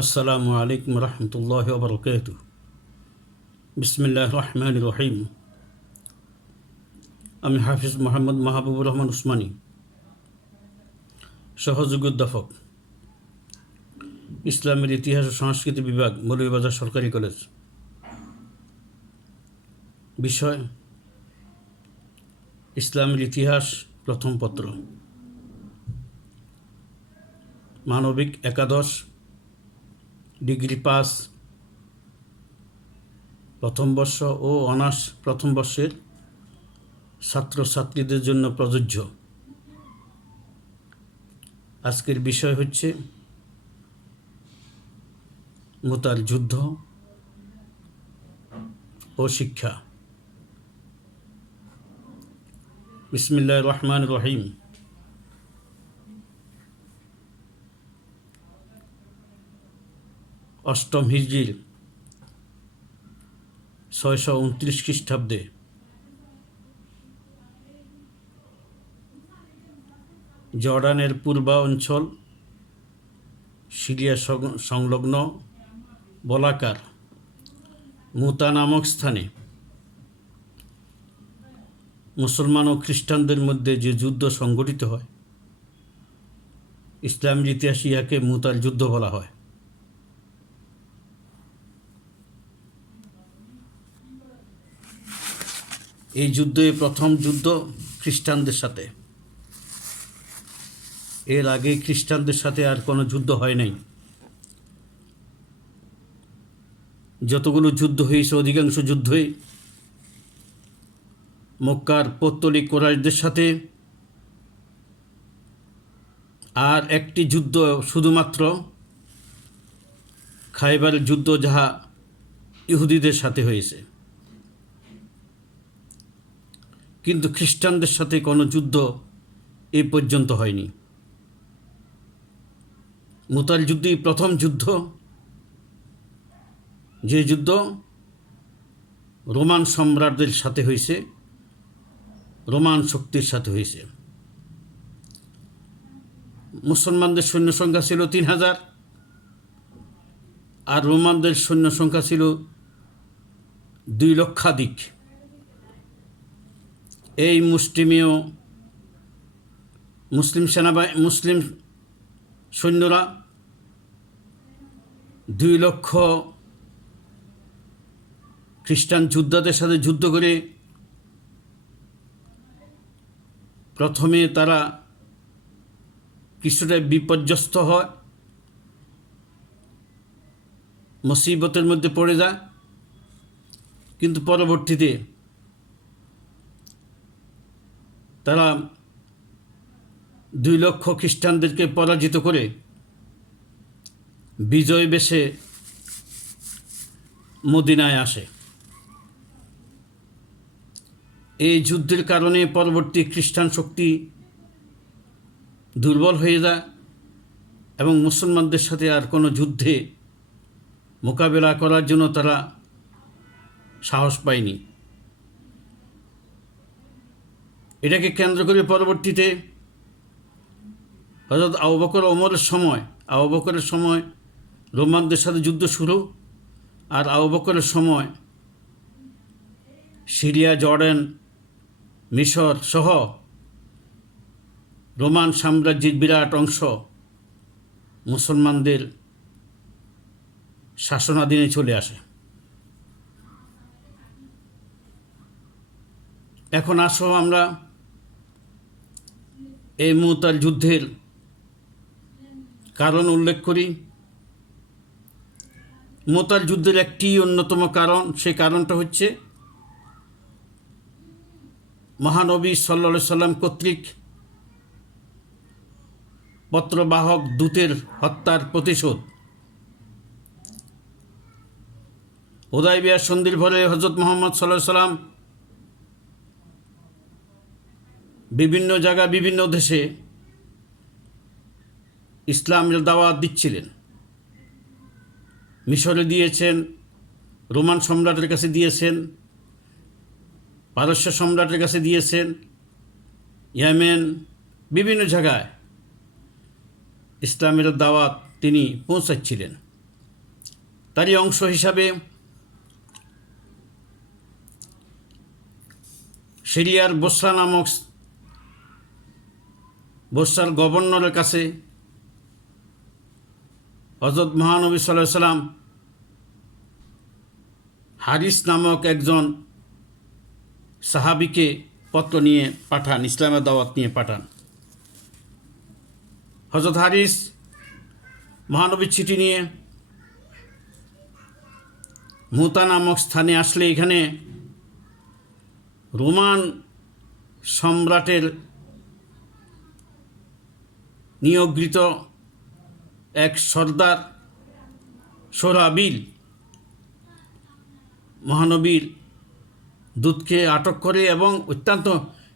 আসসালামু আলাইকুম রহমতুল্লাহ বরকাত। বিসমিল্লাহ রহমান রহিম। আমি হাফিজ মোহাম্মদ মাহবুবুর রহমান উসমানী, সহযোগী অধ্যাপক, ইসলামের ইতিহাস ও সংস্কৃতি বিভাগ, মৌলভীবাজার সরকারি কলেজ। বিষয়: ইসলামের ইতিহাস, প্রথম পত্র, মানবিক একাদশ, ডিগ্রি পাস, প্রথম বর্ষ ও অনার্স প্রথম বর্ষের ছাত্রছাত্রীদের জন্য প্রযোজ্য। আজকের বিষয় হচ্ছে মুতার যুদ্ধ ও শিক্ষা। বিসমিল্লাহির রহমানির রহিম। অষ্টম হিজরির 629 খ্রিস্টাব্দে জর্ডানের পূর্বাঞ্চল সিরিয়া সংলগ্ন বলাকার মুতা নামক স্থানে মুসলমান ও খ্রিস্টানদের মধ্যে যে যুদ্ধ সংঘটিত হয়, ইসলামের ইতিহাসে ইহাকে মুতার যুদ্ধ বলা হয়। এই যুদ্ধে প্রথম যুদ্ধ খ্রিস্টানদের সাথে। এর আগে খ্রিস্টানদের সাথে আর কোনো যুদ্ধ হয় নাই। যতগুলো যুদ্ধ হয়েছে অধিকাংশ যুদ্ধই মক্কার পৌত্তলিক কুরাইশদের সাথে, আর একটি যুদ্ধ শুধুমাত্র খাইবারের যুদ্ধ, যাহা ইহুদিদের সাথে হয়েছে। কিন্তু খ্রিস্টানদের সাথে কোনো যুদ্ধ এ পর্যন্ত হয়নি। মুতার যুদ্ধই প্রথম যুদ্ধ, যে যুদ্ধ রোমান সম্রাটদের সাথে হয়েছে, রোমান শক্তির সাথে হয়েছে। মুসলমানদের সৈন্য সংখ্যা ছিল 3000, আর রোমানদের সৈন্য সংখ্যা ছিল 2 লক্ষাধিক। এই মুসলিম সৈন্যরা 2 লক্ষ খ্রিস্টান যোদ্ধাদের সাথে যুদ্ধ করে প্রথমে তারা কিছুটা বিপর্যস্ত হয়, মুসিবতের মধ্যে পড়ে যায়। কিন্তু পরবর্তীতে তারা 2 লক্ষ খ্রিস্টানদেরকে পরাজিত করে বিজয় বেশে মদিনায় আসে। এই যুদ্ধের কারণে পরবর্তী খ্রিস্টান শক্তি দুর্বল হয়ে যায় এবং মুসলমানদের সাথে আর কোনো যুদ্ধে মোকাবেলা করার জন্য তারা সাহস পায়নি। এটাকে কেন্দ্র করে পরবর্তীতে হযরত আবু বকর আবু বকরের সময় রোমানদের সাথে যুদ্ধ শুরু, আর আবু বকরের সময় সিরিয়া, জর্ডান, মিশর সহ রোমান সাম্রাজ্যের বিরাট অংশ মুসলমানদের শাসনাধীনে চলে আসে। এখন আসো আমরা এই মুতার যুদ্ধের কারণ উল্লেখ করি। মুতার যুদ্ধের একটি অন্যতম কারণ, সেই কারণটা হচ্ছে মহানবী সাল্লাল্লাহু আলাইহি সাল্লাম কর্তৃক পত্রবাহক দূতের হত্যার প্রতিশোধ। হুদায়বিয়া সন্ধির পরে হযরত মুহাম্মদ সাল্লাল্লাহু আলাইহি সাল্লাম বিভিন্ন জায়গা, বিভিন্ন দেশে ইসলামের দাওয়াত দিচ্ছিলেন। মিশরে দিয়েছেন, রোমান সম্রাটের কাছে দিয়েছেন, পারস্য সম্রাটের কাছে দিয়েছেন, ইয়েমেন, বিভিন্ন জায়গায় ইসলামের দাওয়াত তিনি পৌঁছাচ্ছিলেন। তারই অংশ হিসাবে সিরিয়ার বসরা নামক বসরার গভর্নরের কাছে হযরত মহানবী সাল্লাল্লাহু আলাইহি সাল্লাম হারিস নামক একজন সাহাবীকে পত্র নিয়ে পাঠান, ইসলামের দাওয়াত নিয়ে পাঠান। হযরত হারিস মহানবীর চিঠি নিয়ে মুতা নামক স্থানে আসলে এখানে রোমান সম্রাটের নিয়োগৃত এক সর্দার সোরাবিল মহানবীর দূতকে আটক করে এবং অত্যন্ত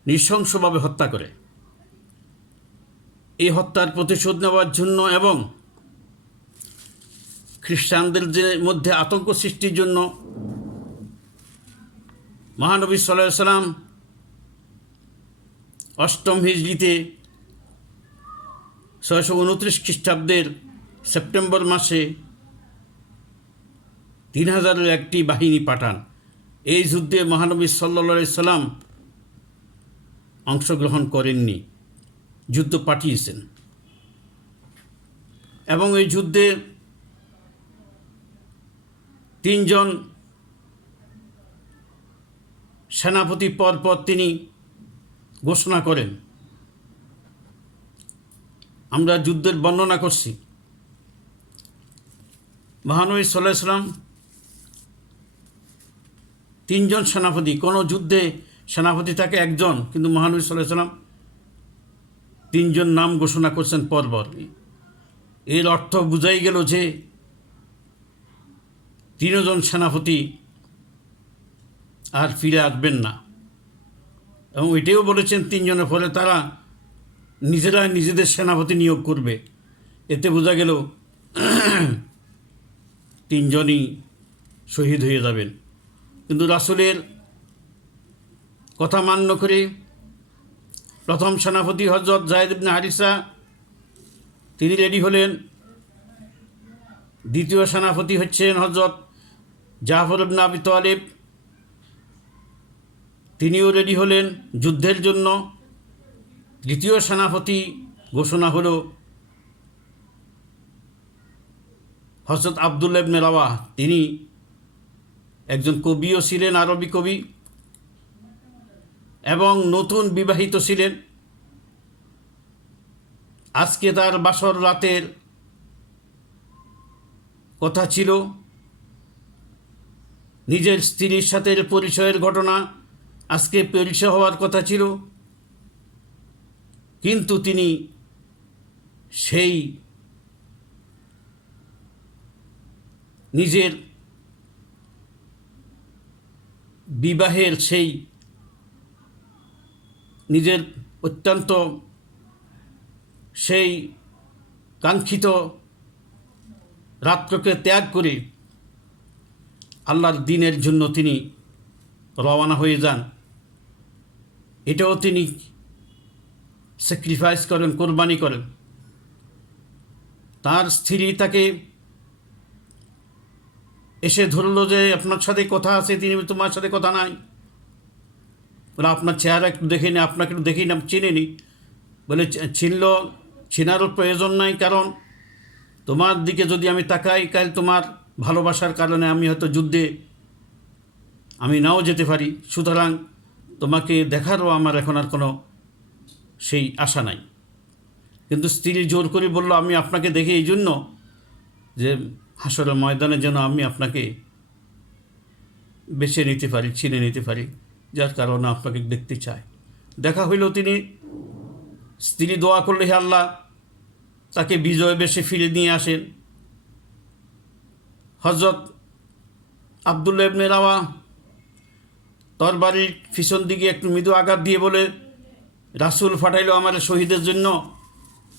নৃশংসভাবে হত্যা করে। এই হত্যার প্রতিশোধ নেওয়ার জন্য এবং খ্রিস্টানদের মধ্যে আতঙ্ক সৃষ্টির জন্য মহানবী সাল্লাল্লাহু আলাইহি সাল্লাম ৮ম হিজরিতে ৬২৯ খ্রিস্টাব্দের সেপ্টেম্বর মাসে ৩,০০০-এর একটি বাহিনী পাঠান। এই যুদ্ধে মহানবী সাল্লাল্লাহু আলাইহি সাল্লাম অংশগ্রহণ করেননি, যুদ্ধ পাঠিয়েছেন। এবং এই যুদ্ধে ৩ জন সেনাপতি পরপর তিনি ঘোষণা করেন। আমরা যুদ্ধের বর্ণনা করছি। মহানবী সাল্লাল্লাহু আলাইহি সাল্লাম ৩ জন সেনাপতি, কোনো যুদ্ধে সেনাপতি থাকে একজন, কিন্তু মহানবী সাল্লাল্লাহু আলাইহি সাল্লাম ৩ জন নাম ঘোষণা করছেন পরপর। এর অর্থ বুঝাই গেল যে ৩ জন সেনাপতি আর ফিরে আসবেন না। এবং এটাও বলেছেন ৩ জনের পরে তারা নিজেরা নিজেদের সেনাপতি নিয়োগ করবে। এতে বোঝা গেল ৩ জনই শহীদ হয়ে যাবেন। কিন্তু রাসূলের কথা মান্য করে প্রথম সেনাপতি হযরত যায়েদ ইবনে হারিসা তিনি রেডি হলেন। দ্বিতীয় সেনাপতি হচ্ছেন হযরত জাফর ইবনে আবি তালিব, তিনিও রেডি হলেন যুদ্ধের জন্য। তৃতীয় সেনাপতি ঘোষণা হলো হযরত আব্দুল্লাহ ইবনে রাওয়াহ, তিনি একজন কবিও ছিলেন, আরবি কবি, এবং নতুন বিবাহিত ছিলেন। আজকে তার বাসর রাতের কথা ছিল, নিজের স্ত্রীর সাথে পরিচয়ের ঘটনা আজকে পরিচয় হওয়ার কথা ছিল, কিন্তু তিনি সেই নিজের বিবাহের সেই নিজের অত্যন্ত সেই কাঙ্ক্ষিত রাত্রকে ত্যাগ করে আল্লাহর দ্বীনের জন্য তিনি রওনা হয়ে যান। এটাও তিনি স্যাক্রিফাইস করেন, কোরবানি করেন। তার স্ত্রী তাকে এসে ধরলো যে আপনার সাথে কথা আছে, তিনি তোমার সাথে কথা নাই। বলে আপনার চেহারা একটু দেখে নি, আপনাকে একটু দেখেই না, চিনে নি। বলে চেনারও প্রয়োজন নাই, কারণ তোমার দিকে যদি আমি তাকাই, কাল তোমার ভালোবাসার কারণে আমি হয়তো যুদ্ধে আমি নাও যেতে পারি, সুতরাং তোমাকে দেখারও আমার এখন আর কোনো সেই আশা নাই। কিন্তু স্ত্রী জোর করে বলল, আমি আপনাকে দেখি এই জন্য যে হাসরের ময়দানে যেন আমি আপনাকে বেছে নিতে পারি, চিনে নিতে পারি, যার কারণে আপনাকে দেখতে চাই। দেখা হইল, তিনি স্ত্রী দোয়া করলে হে আল্লাহ তাকে বিজয় বেশে ফিরে নিয়ে আসেন। হযরত আব্দুল্লাহ ইবনে রাওয়া তরবারির পিছন দিকে একটু মৃদু আঘাত দিয়ে বলে, রাসূল পাঠাইলো আমার শহীদের জন্য,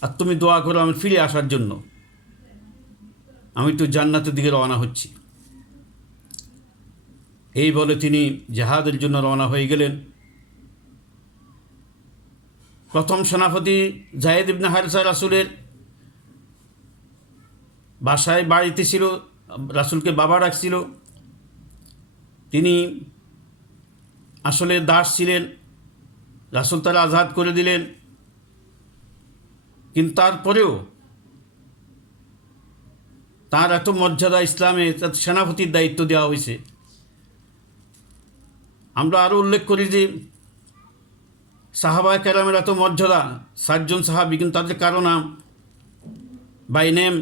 আর তুমি দোয়া করো আমি ফিরে আসার জন্য, আমি তো জান্নাতের দিকে রওনা হচ্ছি। এই বলে তিনি জিহাদের জন্য রওনা হয়ে গেলেন। প্রথম সেনাপতি যায়েদ ইবনে হারিসা রাসূলের বাসায় বাড়িতে ছিল, রাসূলকে বাবা ডাকছিল। তিনি আসলে দাস ছিলেন, রাসূল তারা আজাদ করে দিলেন, কিন্তু তারপরেও তার এত মর্যাদা, ইসলামে তার সেনাপতির দায়িত্ব দেওয়া হয়েছে। আমরা আরও উল্লেখ করি যে সাহাবায়ে কেরামের এত মর্যাদা, 60 জন সাহাবী, কিন্তু তাদের কারো নাম বাই নেম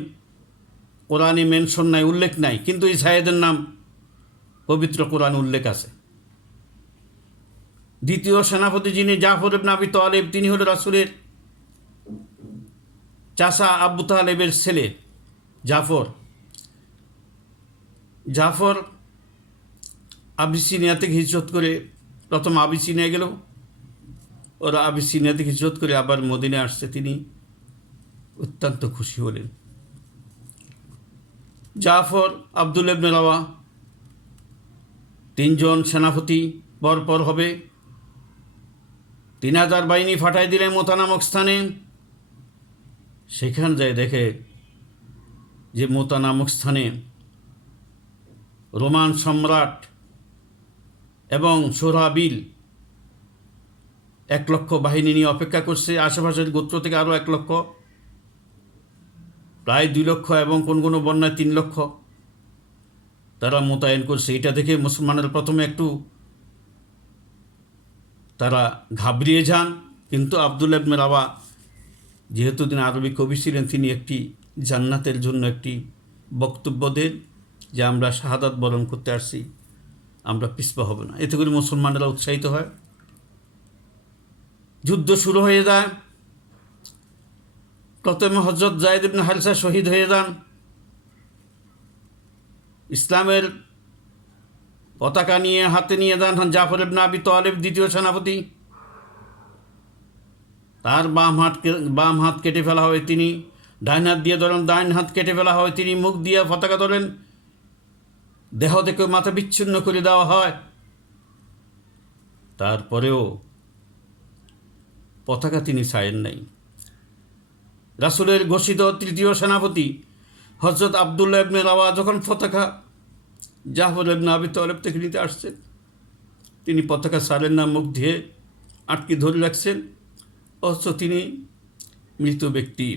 কোরআনে মেনশন নাই, উল্লেখ নাই, কিন্তু এই সাইয়েদের নাম পবিত্র কোরআনে উল্লেখ আছে। দ্বিতীয় সেনাপতি যিনি জাফর ইবনে আবি তালেব, তিনি হলো রাসূলের চাচা আবু তালেবের ছেলে জাফর। জাফর আবিসিনিয়া থেকে হিজরত করে, প্রথম আবিসিনিয়া গেল, ওরা আবিসিনিয়া থেকে হিজরত করে আবার মদিনায় আসছে। তিনি অত্যন্ত খুশি হলেন। জাফর, আবদুল্লাহ ইবনে রাওয়া, 3 জন সেনাপতি পরপর হবে। 3000 বাহিনী ফাটাই দিলেন মোতা নামক স্থানে। সেখান যায় দেখে যে মোতা নামক স্থানে রোমান সম্রাট এবং সোহরাবিল 1 লক্ষ বাহিনী নিয়ে অপেক্ষা করছে। আশেপাশের গোত্র থেকে আরও 1 লক্ষ, প্রায় 2 লক্ষ, এবং কোন কোনো বন্যায় 3 লক্ষ তারা মোতায়েন করছে। এটা দেখে মুসলমানের প্রথমে একটু তারা ঘাবড়িয়ে যান, কিন্তু আবদুল্লাহ ইবনে রাওয়া যেহেতু তিনি আরবি কবি ছিলেন, তিনি একটি জান্নাতের জন্য একটি বক্তব্য দেন যে আমরা শাহাদাত বরণ করতে আসছি, আমরা পিছপা হব না। এতে করে মুসলমানরা উৎসাহিত হয়, যুদ্ধ শুরু হয়ে যায়। প্রথমে হযরত যায়েদ ইবনে হারিসা শহীদ হয়ে যান। ইসলামের পতাকা নিয়ে হাতে নিয়ে যান জাফর ইবনে আবি তালেব, দ্বিতীয় সেনাপতি। তার বাম হাত কেটে ফেলা হয়, তিনি ডাইন হাত দিয়ে ধরেন, ডাইন হাত কেটে ফেলা হয়, তিনি মুখ দিয়ে পতাকা ধরেন, দেহ থেকে মাথা বিচ্ছিন্ন করে দেওয়া হয়। তারপরেও পতাকা তিনি ছাড়েন নাই। রাসূলের ঘোষিত তৃতীয় সেনাপতি হযরত আবদুল্লাহ ইবনে রাওয়া যখন পতাকা জাফর ইবনে আবি তালেব থেকে নিতে আসছেন, তিনি পতাকা ছাড়েন না, মুখ দিয়ে আটকে ধরে রাখছেন, অথচ তিনি মৃত ব্যক্তি।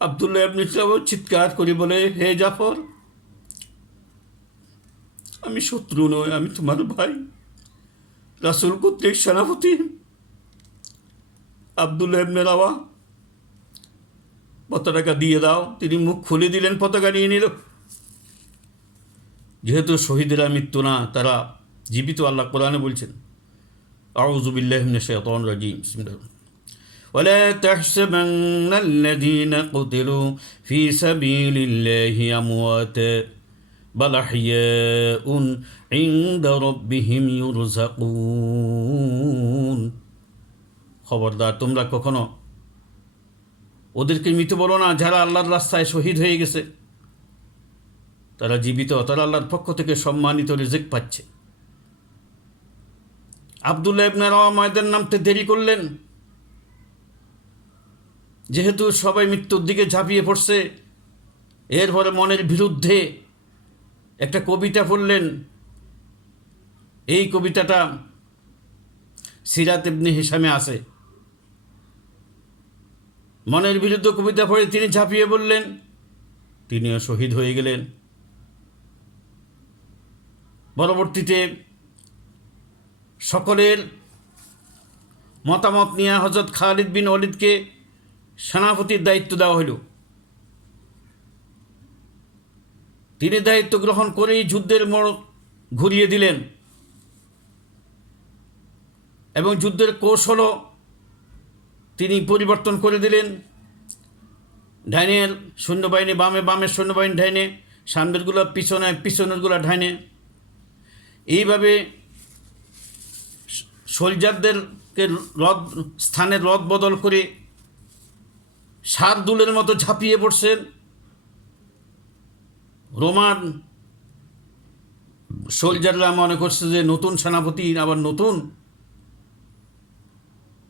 আবদুল্লাহ ইবনে রাওয়া চিৎকার করে বলে, হে জাফর, আমি শত্রু নই, আমি তোমার ভাই, রাসূল কর্তৃক সেনাপতি। আবদুল্লাহ ইবনে রাওয়া, পতাকা দিয়ে দাও। তিনি মুখ খুলে দিলেন, পতাকা নিয়ে নিল। যেহেতু শহীদেরা মৃত্যু না, তারা জীবিত। আল্লাহ কোরআনে বলছেন, আউযু বিল্লাহি মিনাশ শাইতানির রাজিম, বিসমিল্লাহ, ওয়ালা তাহসাবান্নাল্লাযীনা কুতিলু ফী সাবিলিল্লাহি আমওয়াতা বাল আহইয়াউন ইনদা রাব্বিহিম ইউরযাকুন। খবরদার, তোমরা কখনো ওদেরকে মৃত বলো না যারা আল্লাহর রাস্তায় শহীদ হয়ে গেছে, তারা জীবিত, তারা আল্লাহর পক্ষ থেকে সম্মানিত রিজিক পাচ্ছে। আবদুল্লাহ ইবনে রাওয়া ময়দান নামতে দেরি করলেন, যেহেতু সবাই মৃত্যুর দিকে ঝাঁপিয়ে পড়ছে। এরপরে মনের বিরুদ্ধে একটা কবিতা পড়লেন। এই কবিতাটা সিরাত ইবনে হিশামে আছে। মনের বিরুদ্ধে কবিতা পড়ে তিনি ঝাঁপিয়ে পড়লেন, তিনিও শহীদ হয়ে গেলেন। পরবর্তীতে সকলের মতামত নিয়ে হযরত খালিদ বিন ওয়ালিদকে সেনাপতির দায়িত্ব দেওয়া হলো। তিনি দায়িত্ব গ্রহণ করেই যুদ্ধের মোড় ঘুরিয়ে দিলেন এবং যুদ্ধের কৌশলও তিনি পরিবর্তন করে দিলেন। ডাইনের সৈন্যবাহিনী বামে, বামের সৈন্যবাহিনী ডাইনে, সামনেরগুলো পিছনে, পিছনেরগুলো ডাইনে। এইভাবে সোলজারদেরকে স্থানের রদ বদল করে শার্দুলের মতো ঝাঁপিয়ে পড়ছেন। রোমান সোলজাররা মনে করছে যে নতুন সেনাপতি, আবার নতুন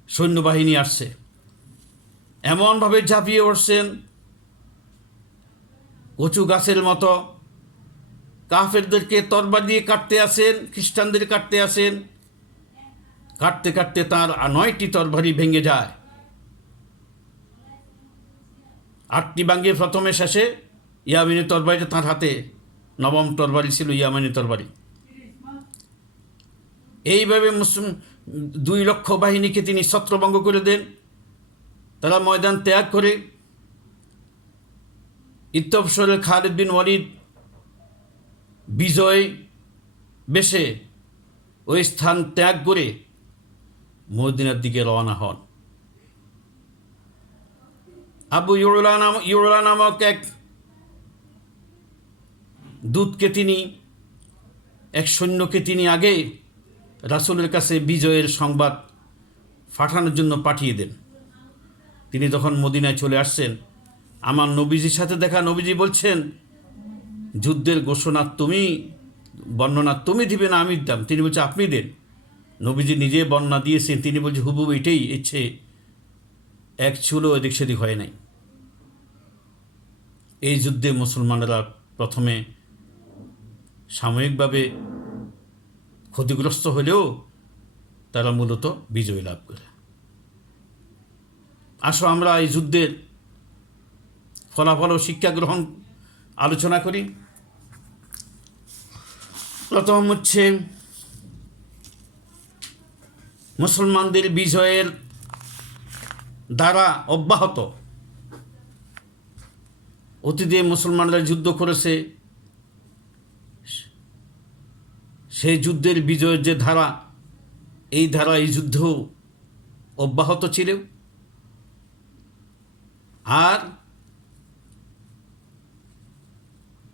সৈন্যবাহিনী আসছে, এমনভাবে ঝাঁপিয়ে পড়ছেন কচু গাছের মতো কাফেরদেরকে তরবারি দিয়ে কাটতে আসেন, খ্রিস্টানদের কাটতে আসেন। কাটতে কাটতে তার 9টি তরবারি ভেঙে যায়। 8টি ভাঙিয়ে প্রথমে শেষে ইয়ামিনী তরবারিটা তার হাতে 9ম তরবারি ছিল ইয়ামিনী তরবারি। এইভাবে মুসলিম 2 লক্ষ বাহিনীকে তিনি ছত্রভঙ্গ করে দেন। তারা ময়দান ত্যাগ করে ইত্যবসরের খালিদ বিন ওয়ালিদ বিজয় বেশে ওই স্থান ত্যাগ করে মদিনার দিকে রওনা হন। আবু ইউলা নামক এক দূতকে তিনি, এক সৈন্যকে তিনি আগে রাসূলের কাছে বিজয়ের সংবাদ পাঠানোর জন্য পাঠিয়ে দেন। তিনি যখন মদিনায় চলে আসছেন, আমার নবীজির সাথে দেখা। নবীজি বলছেন, যুদ্ধের ঘোষণা তুমি, বর্ণনা তুমি দিবে না আমি দিতাম? তিনি বলছে আপনি দেন। নবীজি নিজে বর্ণনা দিয়েছেন। তিনি বলছে হুবহু এটাই ইচ্ছে, এক চুলো এদিক সেদিক হয় নাই। এই যুদ্ধে মুসলমানরা প্রথমে সাময়িকভাবে ক্ষতিগ্রস্ত হলেও তারা মূলত বিজয় লাভ করে। আসো আমরা এই যুদ্ধের ফলাফল ও শিক্ষা গ্রহণ আলোচনা করি। প্রথম হচ্ছে মুসলমানদের বিজয়ের দ্বারা অব্যাহত। অতীতে মুসলমানরা যুদ্ধ করেছে, সেই যুদ্ধের বিজয়ের যে ধারা, এই ধারা এই যুদ্ধ অব্যাহত ছিল। আর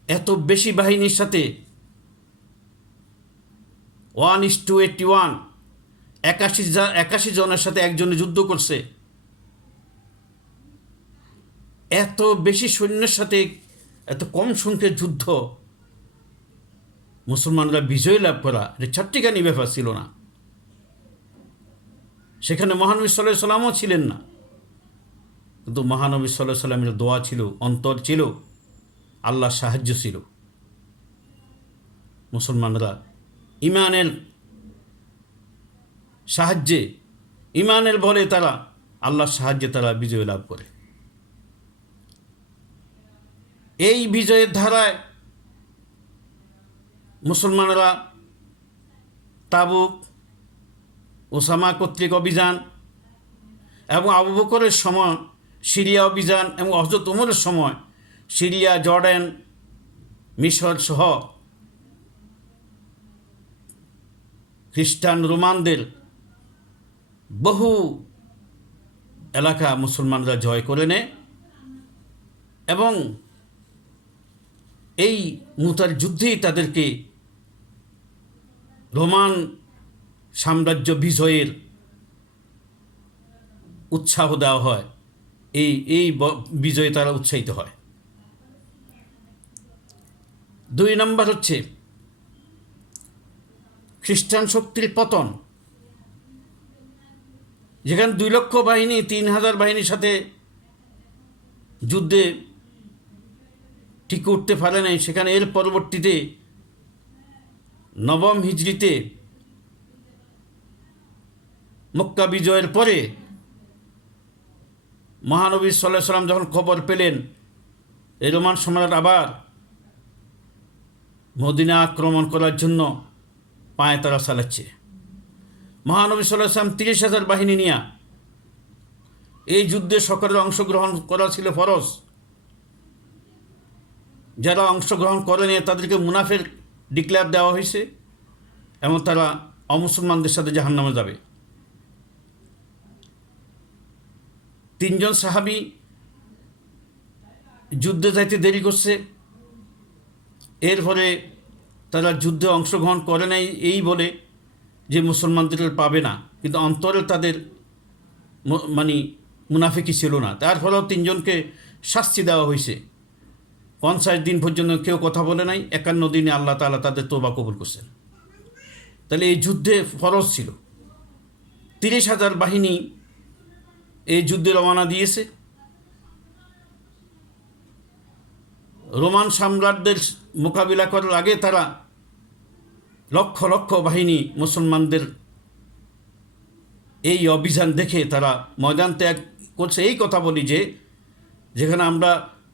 এত বেশি বাহিনীর সাথে 1:81, 81 জনের সাথে একজনে যুদ্ধ করছে। এত বেশি সৈন্যের সাথে এত কম সংখ্যের যুদ্ধ, মুসলমানরা বিজয় লাভ করা এটা চারটিখানি ব্যাপার ছিল না। সেখানে মহানবী সাল্লাল্লাহু আলাইহি সাল্লামও ছিলেন না, কিন্তু মহানবী সাল্লাল্লাহু আলাইহি সাল্লামের দোয়া ছিল, অন্তর ছিল, আল্লাহর সাহায্য ছিল। মুসলমানরা ইমানের সাহায্যে, ইমানের বলে তারা, আল্লাহর সাহায্যে তারা বিজয় লাভ করে। এই বিজয়ের ধারায় মুসলমানরা তাবুক, ওসামা কর্তৃক অভিযান এবং আবু বকরের সময় সিরিয়া অভিযান এবং হযরত ওমরের সময় সিরিয়া, জর্ডান, মিশর সহ খ্রিস্টান রোমানদের বহু এলাকা মুসলমানরা জয় করে নেয় এবং এই মুতার যুদ্ধেই তাদেরকে রোমান সাম্রাজ্য বিজয়ের উৎসাহ দেওয়া হয়। এই বিজয়ে তারা উৎসাহিত হয়। 2 নম্বর হচ্ছে খ্রিস্টান শক্তির পতন। যেখানে 2 লক্ষ বাহিনী 3000 বাহিনীর সাথে যুদ্ধে টিকে উঠতে পারে নাই, সেখানে এর পরবর্তীতে 9ম হিজরিতে মক্কা বিজয়ের পরে মহানবী সাল্লাল্লাহু আলাইহি সাল্লাম যখন খবর পেলেন এই রোমান সম্রাট আবার মদিনা আক্রমণ করার জন্য পায়ে তারা চালাচ্ছে, মহানবী সাল্লাল্লাহু আলাইহি সাল্লাম 30,000 বাহিনী নিয়ে এই যুদ্ধে সকলের অংশগ্রহণ করা ছিল ফরজ। যারা অংশগ্রহণ করেনি তাদেরকে মুনাফিক ডিক্লেয়ার দেওয়া হয়েছে এবং তারা অমুসলমানদের সাথে জাহান্নামে যাবে। 3 জন সাহাবী যুদ্ধে যাইতে দেরি করছে, এর ফলে তারা যুদ্ধে অংশগ্রহণ করে নাই এই বলে যে মুসলমানদের পাবে না, কিন্তু অন্তরে তাদের মুনাফিকি ছিল না। তার ফলেও 3 জনকে শাস্তি দেওয়া হয়েছে। 50 দিন পর্যন্ত কেউ কথা বলে নাই, 51 দিনে আল্লাহ তাআলা তাদের তওবা কবুল করছেন। তাহলে এই যুদ্ধে ফরজ ছিল। 30,000 বাহিনী এই যুদ্ধে রওনা দিয়েছে। রোমান সাম্রাজ্যের মোকাবিলা করার আগে তারা লক্ষ লক্ষ বাহিনী মুসলমানদের এই অভিযান দেখে তারা ময়দান ত্যাগ করছে। এই কথা বলি যে যেখানে আমরা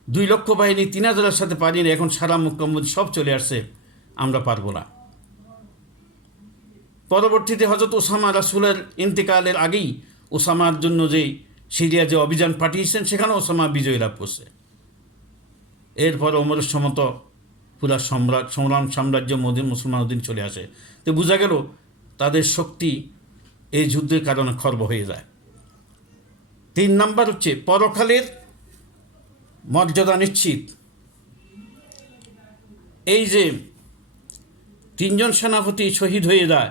2 লক্ষ বাহিনী 3000-এর সাথে পারি না, এখন সারা মক্কা মদিনা সব চলে আসছে, আমরা পারবো না। পরবর্তীতে হযরত ওসামা রাসূলের ইন্তেকালের আগেই ওসামার জন্য যে সিরিয়া যে অভিযান পাঠিয়েছেন সেখানে ওসামা বিজয় লাভ করছে। এরপর ওমরের সমত পুরা সাম্রাজ্য মুসলমান অধীন চলে আসে। তো বোঝা গেল তাদের শক্তি এই যুদ্ধের কারণে খর্ব হয়ে যায়। 3 নাম্বার হচ্ছে পরকালের মর্যাদা নিশ্চিত। এই যে 3 জন সেনাপতি শহীদ হয়ে যায়,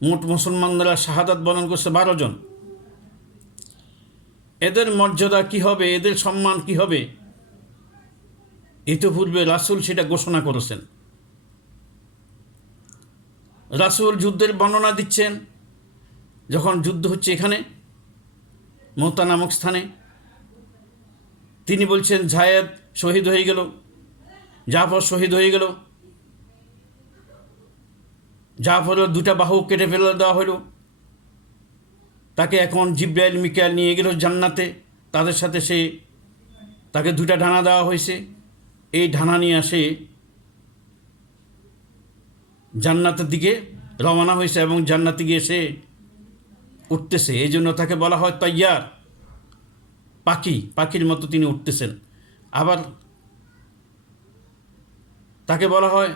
মোট মুসলমানরা শাহাদাত বরণ করছে 12 জন। এদের মর্যাদা কি হবে, এদের সম্মান কি হবে, ইতিপূর্বে রাসূল সেটা ঘোষণা করেছেন। রাসূল যুদ্ধের বর্ণনা দিচ্ছেন, যখন যুদ্ধ হচ্ছে এখানে মুতা নামক স্থানে, তিনি বলছেন যায়েদ শহীদ হয়ে গেল, জাফর শহীদ হয়ে গেল, জাফরের 2টা বাহু কেটে ফেলে দেওয়া হলো, তাকে এখন জিব্রাইল মিকাইল নিয়ে গেল জান্নাতে, তাদের সাথে তাকে 2টা ডানা দেওয়া হয়েছে। এই ডানা নিয়ে আসে জান্নাতের দিকে রওনা হয়েছে এবং জান্নাতে গিয়ে সে উঠতেছে। এই জন্য তাকে বলা হয় তাইয়ার, পাখির মতো তিনি উঠতেছেন। আবার তাকে বলা হয়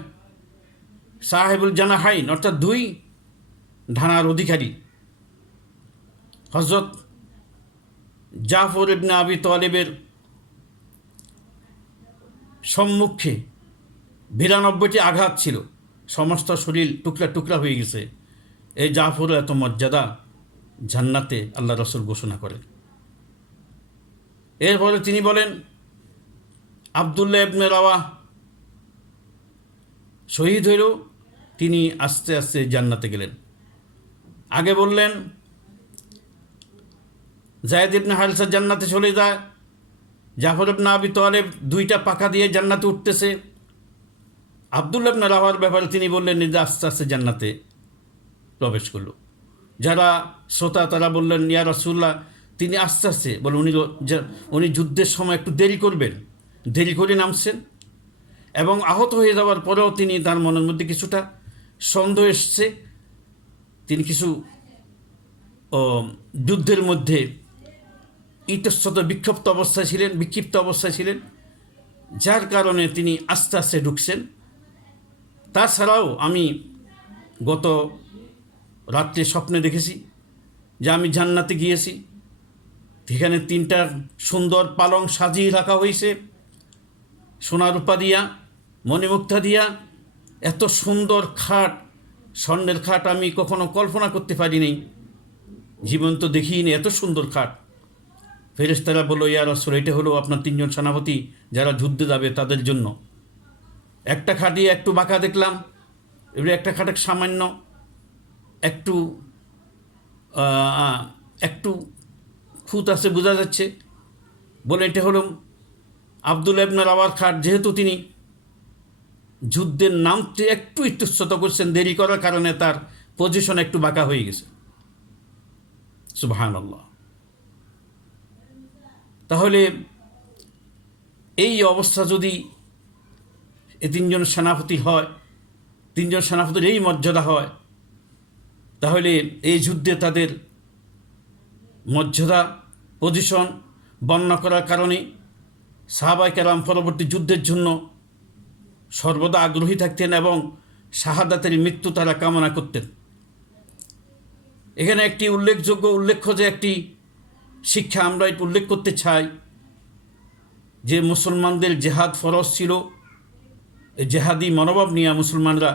সাহেবুল জানাহাইন, অর্থাৎ 2 ডানার অধিকারী। হযরত জাফর ইবনে আবি তালেবের সম্মুখে 92টি আঘাত ছিল, সমস্ত শরীর টুকরা টুকরা হয়ে গেছে। এই জাফরের এত মর্যাদা জান্নাতে আল্লাহ রাসূল ঘোষণা করেন। এরপরে তিনি বলেন আব্দুল্লাহ ইবনে রাওয়াহ শহীদ হইল, তিনি আস্তে আস্তে জান্নাতে গেলেন। আগে বললেন যায়েদ ইবনে হারিসা জান্নাতে চলে যায়, জাফর ইবনে আবি তালেব 2টা পাখা দিয়ে জান্নাতে উঠতেছে। আব্দুল্লাহ ইবনে রাওয়াহর ব্যাপারে তিনি বললেন যে আস্তে আস্তে জান্নাতে প্রবেশ করল। যারা শ্রোতা তারা বললেন ইয়া রাসূলুল্লাহ, তিনি আস্তে আস্তে বলে উনি যুদ্ধের সময় একটু দেরি করবেন, দেরি করে নামছেন এবং আহত হয়ে যাওয়ার পরেও তিনি তার মনের মধ্যে কিছুটা সন্দেহ এসছে, তিনি কিছু যুদ্ধের মধ্যে ইতস্তত বিক্ষিপ্ত অবস্থায় ছিলেন, যার কারণে তিনি আস্তে আস্তে ঢুকছেন। তাছাড়াও আমি গত রাত্রে স্বপ্নে দেখেছি যে আমি জান্নাতে গিয়েছি, সেখানে 3টা সুন্দর পালং সাজিয়ে রাখা হয়েছে সোনা রূপা দিয়া, মণিমুক্তা দিয়া। এত সুন্দর খাট, স্বর্ণের খাট আমি কখনো কল্পনা করতে পারিনি, জীবন তো দেখিনি এত সুন্দর খাট। ফেরেশতারা বলল ইয়া রাসূল, এটা হলো আপনার 3 জন সেনাপতি যারা যুদ্ধে যাবে তাদের জন্য। একটা খাটিয়ে একটু বাঁকা দেখলাম, এবারে একটা খাটের সামান্য একটু খুঁত আছে বোঝা যাচ্ছে, বলে এটা হলো আব্দুল্লাহ ইবনে রাওয়াহর খাট। যেহেতু তিনি যুদ্ধের নামতে একটু ইতস্তত করছেন, দেরি করার কারণে তার পজিশন একটু বাঁকা হয়ে গেছে। সুবহানাল্লাহ। তাহলে এই অবস্থা যদি এই 3 জন সেনাপতি হয়, 3 জন সেনাপতির এই মর্যাদা হয়, তাহলে এই যুদ্ধে তাদের মর্যাদা পজিশন বর্ণনা করার কারণে সাহাবায়ে কেরাম পরবর্তী যুদ্ধের জন্য সর্বদা আগ্রহী থাকতেন এবং শাহাদাতের মৃত্যু তারা কামনা করতেন। এখানে একটি উল্লেখ্য যে একটি শিক্ষা আমরা উল্লেখ করতে চাই যে মুসলমানদের জেহাদ ফরজ ছিল। জেহাদি মনোভাব নিয়ে মুসলমানরা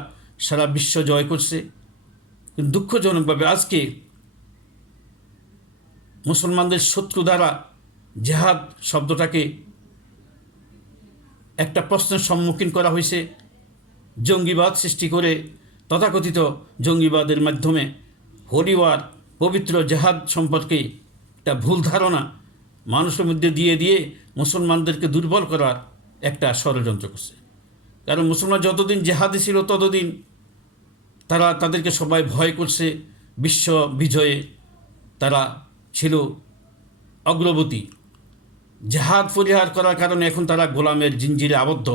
সারা বিশ্ব জয় করছে, কিন্তু দুঃখজনকভাবে আজকে মুসলমানদের শত্রু দ্বারা জেহাদ শব্দটাকে একটা প্রশ্নের সম্মুখীন করা হয়েছে। জঙ্গিবাদ সৃষ্টি করে তথাকথিত জঙ্গিবাদের মাধ্যমে হরিওয়ার পবিত্র জেহাদ সম্পর্কে একটা ভুল ধারণা মানুষের মধ্যে দিয়ে মুসলমানদেরকে দুর্বল করার একটা ষড়যন্ত্র করছে। কারণ মুসলমান যতদিন জেহাদি ছিল ততদিন তাদেরকে সবাই ভয় করছে, বিশ্ব বিজয়ে তারা ছিল অগ্রবর্তী। জেহাদ পরিহার করার কারণে এখন তারা গোলামের জিঞ্জিরে আবদ্ধ।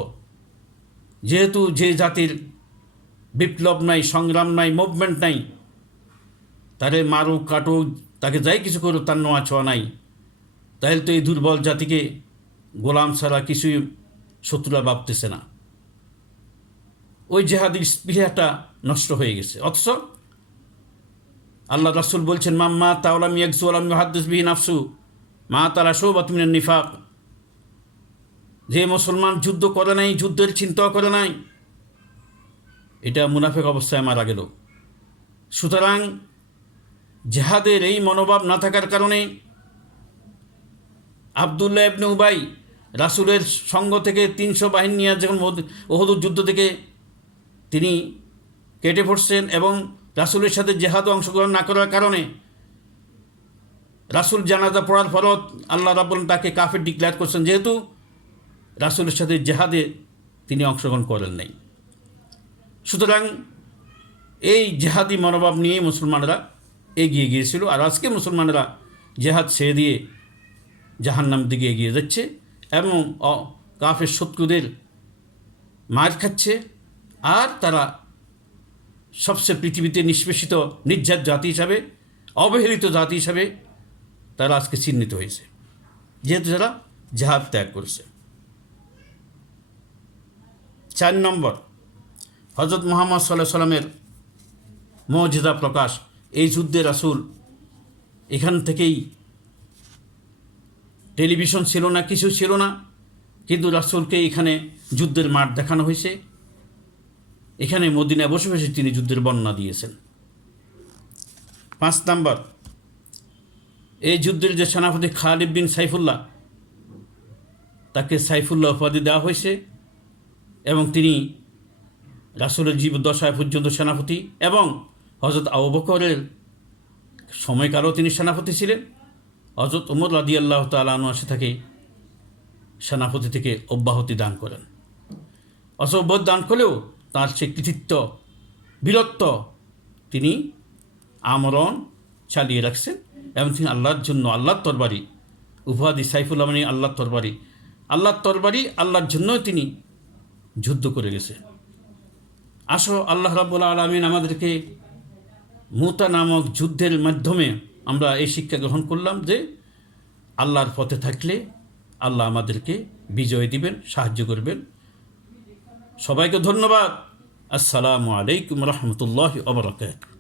যেহেতু যে জাতির বিপ্লব নাই, সংগ্রাম নাই, মুভমেন্ট নাই, তারে মারুক কাটুক, তাকে যাই কিছু করুক, তার নোয়া ছোঁয়া নাই, তাহলে তো এই দুর্বল জাতিকে গোলাম ছাড়া কিছুই শত্রুরা ভাবতেছে না। ওই জেহাদির স্পৃহাটা নষ্ট হয়ে গেছে। অথচ আল্লাহ রাসূল বলছেন, মাম্মা তাওলাম ইয়াকজু আলাম ইউহাদ্দিস বিহি নাফসু মা তারা শোবাত মিনান নিফাক। যে মুসলমান যুদ্ধ করে নাই, যুদ্ধের চিন্তাও করে নাই, এটা মুনাফিক অবস্থায় মারা গেল। সুতরাং জেহাদের এই মনোভাব না থাকার কারণে আবদুল্লাহ ইবনে উবাই রাসূলের সঙ্গ থেকে 300 বাহিনী নিয়ে যখন উহুদ যুদ্ধ থেকে তিনি কেটে পড়ছেন এবং রাসূলের সাথে জেহাদে অংশগ্রহণ না করার কারণে রাসূল জানাজা পড়ার পরও আল্লাহ রাব্বুল তাকে কাফের ডিক্লেয়ার করছেন, যেহেতু রাসূলের সাথে জেহাদে তিনি অংশগ্রহণ করেন নাই। সুতরাং এই জেহাদি মনোভাব নিয়ে মুসলমানরা এগিয়ে গিয়েছিল। আর আজকে মুসলমানরা জেহাদ ছেড়ে দিয়ে জাহান্নামের দিকে এগিয়ে যাচ্ছে এবং কাফের শত্রুদের মার খাচ্ছে। আর তারা সবচেয়ে পৃথিবীতে নিষ্পেষিত নির্যাত জাতি হিসাবে, অবহেলিত জাতি হিসাবে তারা আজকে চিহ্নিত হয়েছে, যেহেতু তারা জেহাদ ত্যাগ করেছে। 4 নম্বর, হযরত মুহাম্মদ সাল্লাল্লাহু আলাইহি সাল্লামের মুজিজা প্রকাশ। এই যুদ্ধে রাসূল এখান থেকেই, টেলিভিশন ছিল না, কিছু ছিল না, কিন্তু রাসূলকে এখানে যুদ্ধের মাঠ দেখানো হয়েছে। এখানে মদিনায় বসে বসে তিনি যুদ্ধের বর্ণনা দিয়েছেন। 5 নম্বর, এই যুদ্ধের যে সেনাপতি খালিদ বিন সাইফুল্লাহ, তাকে সাইফুল্লাহ উপাধি দেওয়া হয়েছে এবং তিনি রাসূলের জীবদ্দশায় পর্যন্ত সেনাপতি এবং হযরত আবু বকরের সময়কালও তিনি সেনাপতি ছিলেন। হযরত ওমর রাদিয়াল্লাহু তাআলা আনহু এসে তাকে সেনাপতি থেকে অব্যাহতি দান করেন। অব্যাহতি দান করলেও তার সে কৃতিত্ব, বীরত্ব তিনি আমরণ চালিয়ে রাখছেন এবং তিনি আল্লাহর জন্য, আল্লাহর তরবারি, উপাধি সাইফুল্লাহ মানে আল্লাহর তরবারি, আল্লাহর তরবারি, আল্লাহর জন্য তিনি যুদ্ধ করে গেছে। আসো, আল্লাহ রাব্বুল আলামিন আমাদেরকে মুতা নামক যুদ্ধের মাধ্যমে আমরা এই শিক্ষা গ্রহণ করলাম যে আল্লাহর পথে থাকলে আল্লাহ আমাদেরকে বিজয় দিবেন, সাহায্য করবেন। সবাইকে ধন্যবাদ। আসসালামু আলাইকুম রহমতুল্লাহি ওয়া বারাকাতুহু।